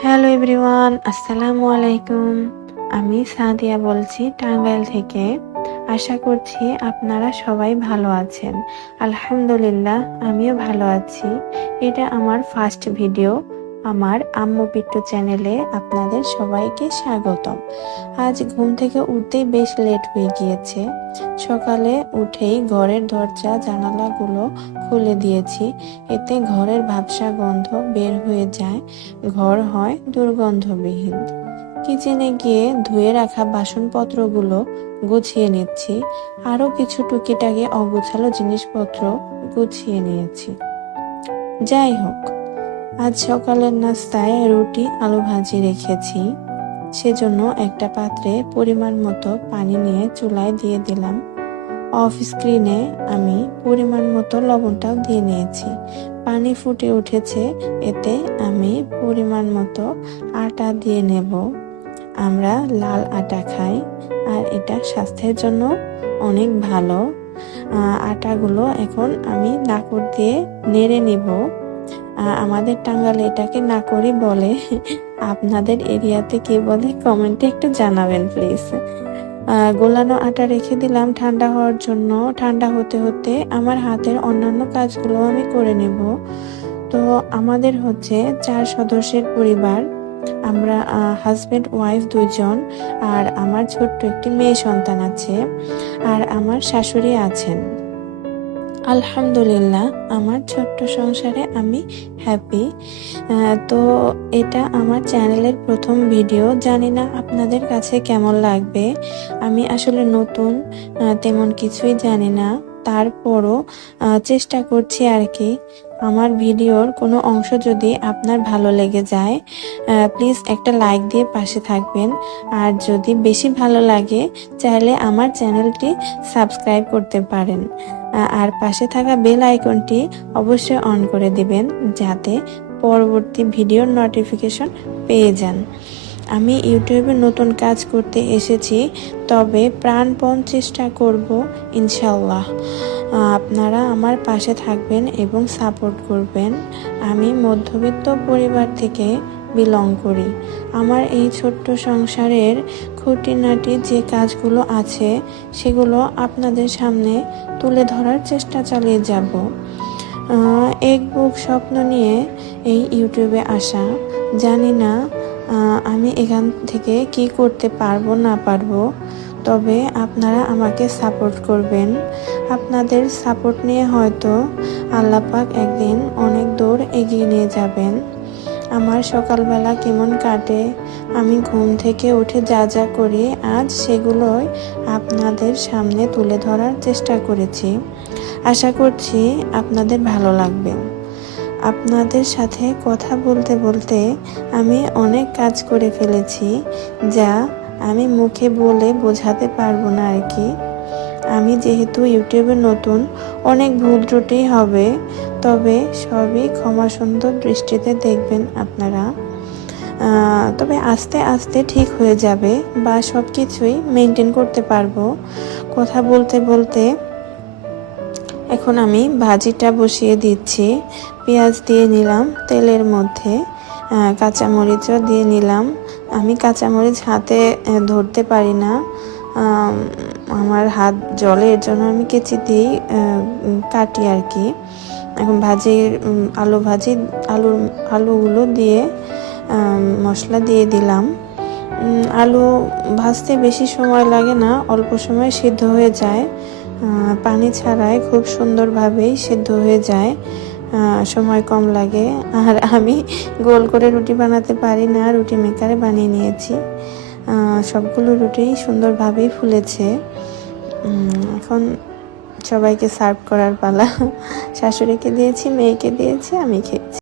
Hello everyone, আসসালামু আলাইকুম। আমি সাদিয়া বলছি টাঙ্গাইল থেকে। আশা করছি আপনারা সবাই ভালো আছেন। আলহামদুলিল্লাহ, আমিও ভালো আছি। এটা আমার ফার্স্ট ভিডিও। আমার আম্মু পিট্টু চ্যানেলে আপনাদের সবাইকে স্বাগতম। আজ ঘুম থেকে উঠতেই বেশ লেট হয়ে গিয়েছে। সকালে উঠেই ঘরের দরজা জানালাগুলো খুলে দিয়েছি। এতে ঘরের ভ্যাপসা গন্ধ বের হয়ে যায়, ঘর হয় দুর্গন্ধবিহীন। কিচেনে গিয়ে ধুয়ে রাখা বাসনপত্রগুলো গুছিয়ে নিচ্ছি। আরো কিছু টুকিটাকি অগোছালো জিনিসপত্র গুছিয়ে নিয়েছি। যাই হোক, আজ সকালের নাস্তায় রুটি আলু ভাজি রেখেছি। সেজন্য একটা পাত্রে পরিমাণ মতো পানি নিয়ে চুলায় দিয়ে দিলাম। অফ স্ক্রিনে আমি পরিমাণ মতো লবণটাও দিয়ে নিয়েছি। পানি ফুটে উঠেছে, এতে আমি পরিমাণ মতো আটা দিয়ে নেব। আমরা লাল আটা খাই, আর এটা স্বাস্থ্যের জন্য অনেক ভালো। আটাগুলো এখন আমি নাকড় দিয়ে নেড়ে নেব। আমাদের টাঙ্গালে এটাকে নাকড়ি বলে। আপনাদের এরিয়াতে কি বলে কমেন্টে একটু জানাবেন প্লিজ। গোলানো আটা রেখে দিলাম ঠান্ডা হওয়ার জন্য। ঠান্ডা হতে হতে আমার হাতের অন্যান্য কাজগুলো আমি করে নেব। তো আমাদের হচ্ছে 4 সদস্যের পরিবার। আমরা হাজবেন্ড ওয়াইফ 2 জন, আর আমার ছোট্ট একটি মেয়ে সন্তান আছে, আর আমার শাশুড়ি আছেন। আলহামদুলিল্লাহ, আমার ছোট্ট সংসারে আমি হ্যাপি। তো এটা আমার চ্যানেলের প্রথম ভিডিও। জানি না আপনাদের কাছে কেমন লাগবে। আমি আসলে নতুন, তেমন কিছুই জানি না। তারপরও চেষ্টা করছি আর কি। আমার ভিডিওর কোনো অংশ যদি আপনার ভালো লেগে যায়, প্লিজ একটা লাইক দিয়ে পাশে থাকবেন। আর যদি বেশি ভালো লাগে, চাইলে আমার চ্যানেলটি সাবস্ক্রাইব করতে পারেন। আর পাশে থাকা বেল আইকনটি অবশ্যই অন করে দিবেন, যাতে পরবর্তী ভিডিওর নোটিফিকেশন পেয়ে যান। আমি ইউটিউবে নতুন কাজ করতে এসেছি, তবে প্রাণপণ চেষ্টা করব ইনশাল্লাহ। আপনারা আমার পাশে থাকবেন এবং সাপোর্ট করবেন। আমি মধ্যবিত্ত পরিবার থেকে বিলং করি। আমার এই ছোট্ট সংসারের খুঁটিনাটি যে কাজগুলো আছে, সেগুলো আপনাদের সামনে তুলে ধরার চেষ্টা চালিয়ে যাব। এক বুক স্বপ্ন নিয়ে এই ইউটিউবে আসা। জানি না আমি এখান থেকে কি করতে পারবো না পারবো, তবে আপনারা আমাকে সাপোর্ট করবেন। আপনাদের সাপোর্ট নিয়ে হয়তো আল্লাহ পাক একদিন অনেক দূর এগিয়ে নিয়ে যাবেন। আমার সকালবেলা কেমন কাটে, আমি ঘুম থেকে উঠে যা যা করি, আজ সেগুলোই আপনাদের সামনে তুলে ধরার চেষ্টা করেছি। আশা করছি আপনাদের ভালো লাগবে। আপনাদের সাথে কথা বলতে বলতে আমি অনেক কাজ করে ফেলেছি, যা আমি মুখে বলে বোঝাতে পারবো না আর কি। আমি যেহেতু ইউটিউবে নতুন, অনেক ভুল ত্রুটি হবে, তবে সবই ক্ষমা সুন্দর দৃষ্টিতে দেখবেন আপনারা। তবে আস্তে আস্তে ঠিক হয়ে যাবে, বা সব কিছুই মেনটেন করতে পারবো। কথা বলতে বলতে এখন আমি ভাজিটা বসিয়ে দিচ্ছি। পেঁয়াজ দিয়ে নিলাম তেলের মধ্যে, কাঁচামরিচও দিয়ে নিলাম। আমি কাঁচামরিচ হাতে ধরতে পারি না, আমার হাত জ্বলে, এর জন্য আমি কেচি দিয়েই কাটি আর কি। এখন আলুগুলো দিয়ে মশলা দিয়ে দিলাম। আলু ভাজতে বেশি সময় লাগে না, অল্প সময় সিদ্ধ হয়ে যায়। পানি ছাড়াই খুব সুন্দরভাবেই সিদ্ধ হয়ে যায়, সময় কম লাগে। আর আমি গোল করে রুটি বানাতে পারি না, রুটি মেকারে বানিয়ে নিয়েছি। সবগুলো রুটি সুন্দরভাবেই ফুলেছে। এখন সবাইকে সার্ভ করার পালা। শাশুড়িকে দিয়েছি, মেয়েকে দিয়েছি, আমি খেয়েছি।